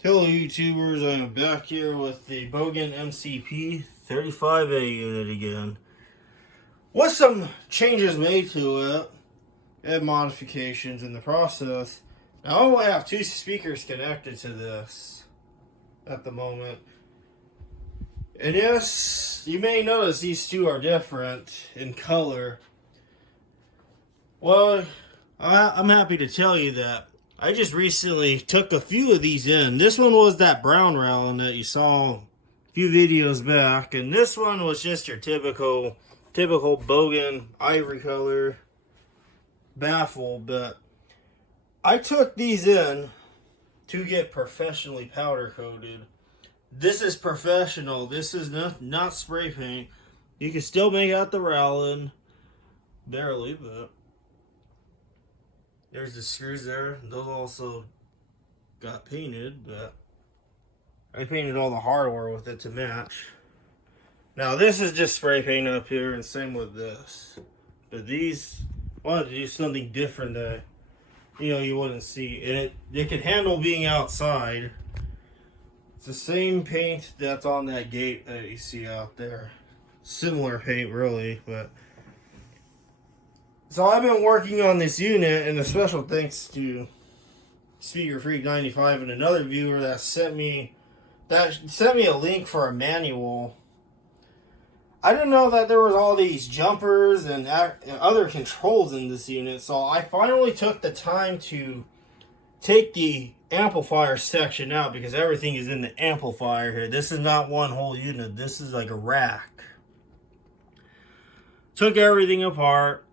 Hello YouTubers, I am back here with the Bogen MCP-35A unit again. With some changes made to it and modifications in the process. Now I only have two speakers connected to this at the moment. And yes, you may notice these two are different in color. Well, I'm happy to tell you that I just recently took a few of these in. This one was that brown round that you saw a few videos back, and this one was just your typical Bogen ivory color baffle. But I took these in to get professionally powder coated. This is professional. This is not spray paint. You can still make out the rowling, barely, but there's the screws there. Those also got painted, but I painted all the hardware with it to match. Now this is just spray paint up here, and same with this. But these wanted to do something different that you wouldn't see, and it can handle being outside. It's the same paint that's on that gate that you see out there. Similar paint, really, but. So I've been working on this unit, and a special thanks to Speaker Freak 95 and another viewer that sent me a link for a manual. I didn't know that there was all these jumpers and other controls in this unit, so I finally took the time to take the amplifier section out, because everything is in the amplifier here. This is not one whole unit. This is like a rack. Took everything apart.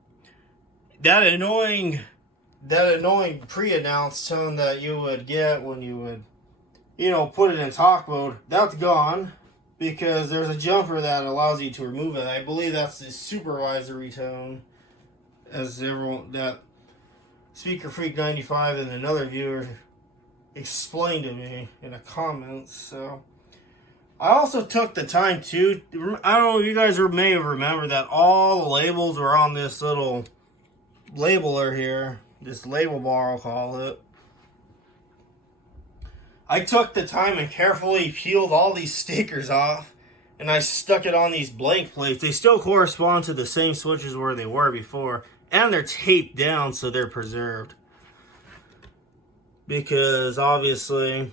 That annoying pre-announce tone that you would get when you would, put it in talk mode, that's gone, because there's a jumper that allows you to remove it. I believe that's the supervisory tone, as everyone that Speaker Freak 95 and another viewer explained to me in the comments. So I also took the time to, I don't know if you guys may have remembered that all the labels were on this little labeler here, this label bar I'll call it. I took the time and carefully peeled all these stickers off, and I stuck it on these blank plates. They still correspond to the same switches where they were before, and they're taped down so they're preserved, because obviously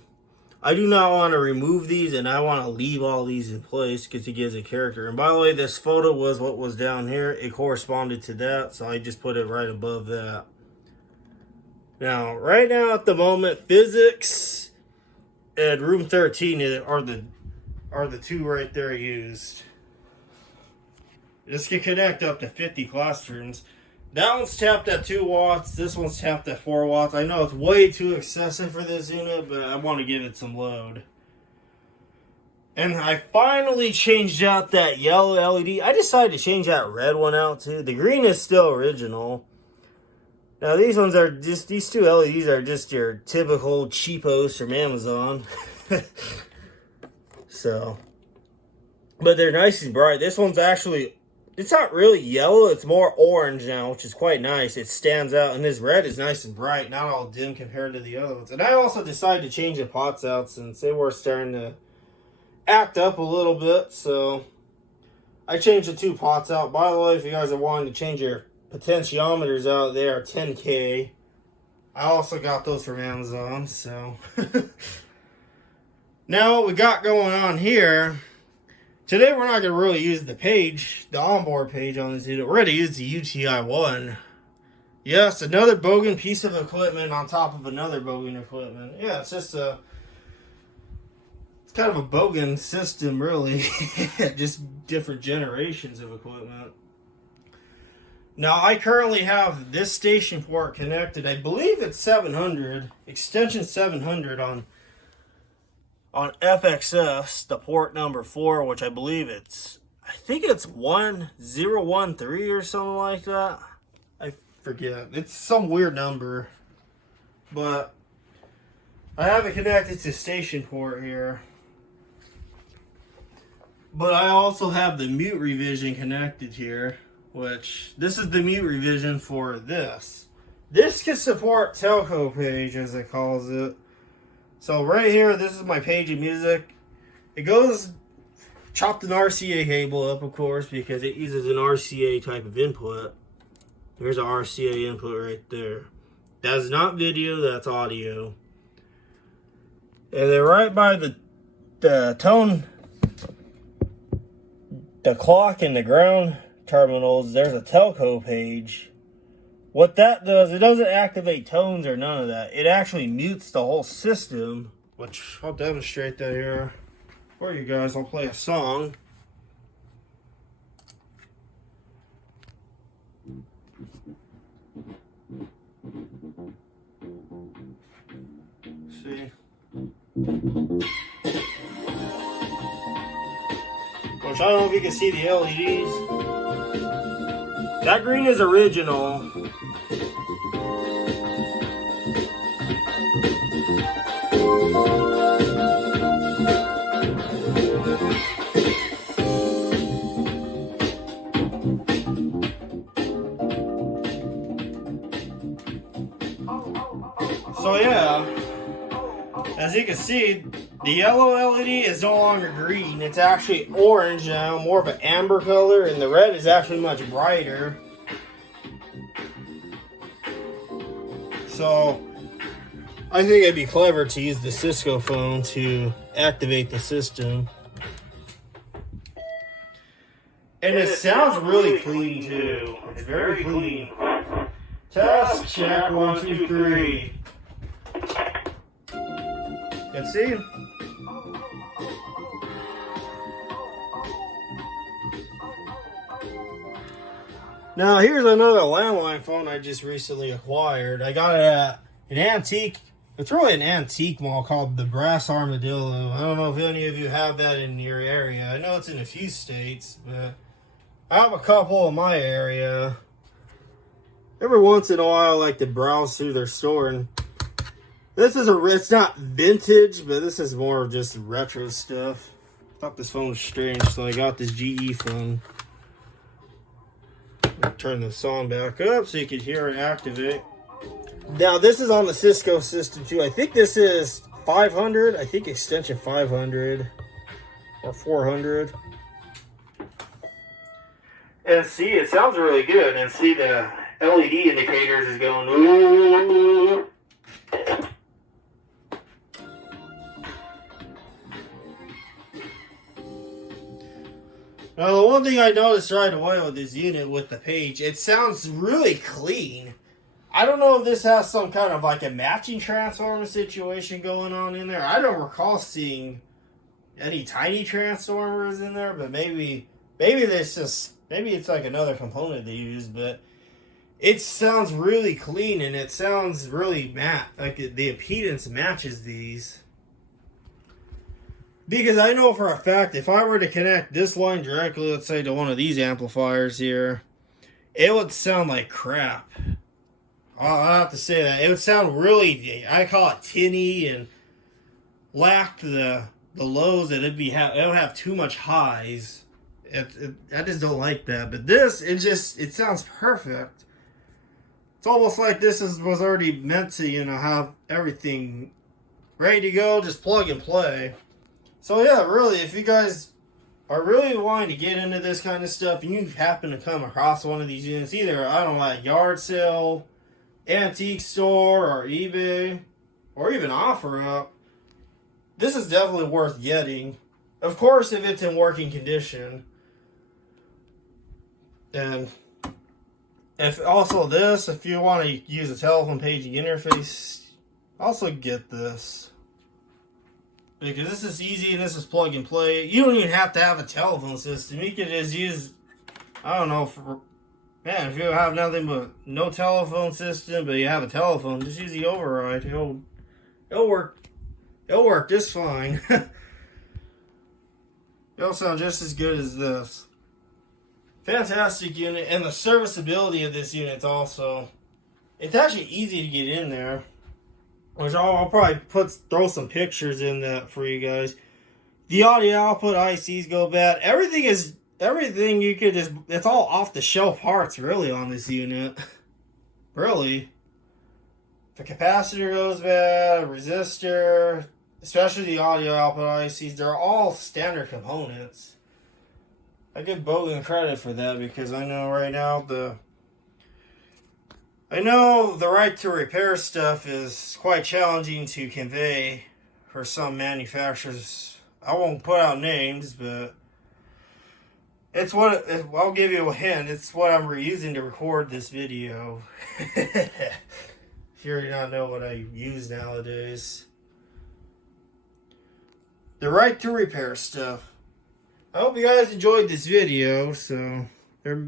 I do not want to remove these, and I want to leave all these in place because it gives it character. And by the way, this photo was what was down here. It corresponded to that, so I just put it right above that. Now, right now at the moment, physics and room 13 are the two right there used. This can connect up to 50 classrooms. That one's tapped at 2 watts. This one's tapped at 4 watts. I know it's way too excessive for this unit, but I want to give it some load. And I finally changed out that yellow LED. I decided to change that red one out too. The green is still original. Now these ones are just, these two LEDs are just your typical cheapos from Amazon. So, but they're nice and bright. This one's actually, it's not really yellow, it's more orange now, which is quite nice. It stands out, and this red is nice and bright, not all dim compared to the other ones. And I also decided to change the pots out since they were starting to act up a little bit, so I changed the 2 pots out. By the way, if you guys are wanting to change your potentiometers out, they are 10K. I also got those from Amazon, so. Now what we got going on here, today we're not going to really use the page, the onboard page on this unit. We're going to use the UTI1. Yes, another Bogen piece of equipment on top of another Bogen equipment. Yeah, it's just it's kind of a Bogen system, really. Just different generations of equipment. Now, I currently have this station port connected. I believe it's 700, extension 700 on FXS, the port number 4, which I believe I think it's 1013 or something like that. I forget. It's some weird number. But I have it connected to station port here. But I also have the mute revision connected here, which this is the mute revision for this. This can support Telco page, as it calls it. So right here, this is my page of music. It goes, chopped an RCA cable up, of course, because it uses an RCA type of input. There's an RCA input right there. That's not video, that's audio. And then right by the tone, the clock and the ground terminals, there's a Telco page. What that does, it doesn't activate tones or none of that. It actually mutes the whole system, which I'll demonstrate that here for you guys. I'll play a song. See? Which I don't know if you can see the LEDs. That green is original. So yeah, as you can see, the yellow LED is no longer green. It's actually orange now, more of an amber color, and the red is actually much brighter. So I think it'd be clever to use the Cisco phone to activate the system. And it sounds really clean too. It's very clean. Test, check, 1, 2, 3. Let's see. Now here's another landline phone I just recently acquired. I got it at an antique. It's really an antique mall called the Brass Armadillo. I don't know if any of you have that in your area. I know it's in a few states, but I have a couple in my area. Every once in a while I like to browse through their store, and this is it's not vintage, but this is more of just retro stuff. I thought this phone was strange, so I got this GE phone. Turn the song back up so you can hear it activate. Now this is on the Cisco system too. I think this is 500. I think extension 500 or 400. And see, it sounds really good. And see, the LED indicators is going. Ooh. Now, the one thing I noticed right away with this unit with the page, it sounds really clean. I don't know if this has some kind of like a matching transformer situation going on in there. I don't recall seeing any tiny transformers in there, but maybe it's like another component they use, but it sounds really clean and it sounds really matte. Like the impedance matches these. Because I know for a fact, if I were to connect this line directly, let's say, to one of these amplifiers here, it would sound like crap. I'll have to say that. It would sound really, I call it tinny, and lacked the lows, that it would have too much highs. I just don't like that. But this, it sounds perfect. It's almost like this was already meant to, have everything ready to go, just plug and play. So yeah, really, if you guys are really wanting to get into this kind of stuff and you happen to come across one of these units, either, I don't know, at yard sale, antique store, or eBay, or even OfferUp, this is definitely worth getting. Of course, if it's in working condition. And if you want to use a telephone paging interface, also get this. Because this is easy and this is plug and play. You don't even have to have a telephone system. You can just use, I don't know, if you have nothing but no telephone system, but you have a telephone, just use the override. It'll work. It'll work just fine. It'll sound just as good as this. Fantastic unit, and the serviceability of this unit also. It's actually easy to get in there. Which I'll probably throw some pictures in that for you guys. The audio output ICs go bad. Everything you could just, it's all off the shelf parts really on this unit. Really. The capacitor goes bad, resistor, especially the audio output ICs, they're all standard components. I give Bogen credit for that because I know right now the right to repair stuff is quite challenging to convey for some manufacturers. I won't put out names, but it's what I'll give you a hint. It's what I'm reusing to record this video. If you already not know what I use nowadays. The right to repair stuff. I hope you guys enjoyed this video. So there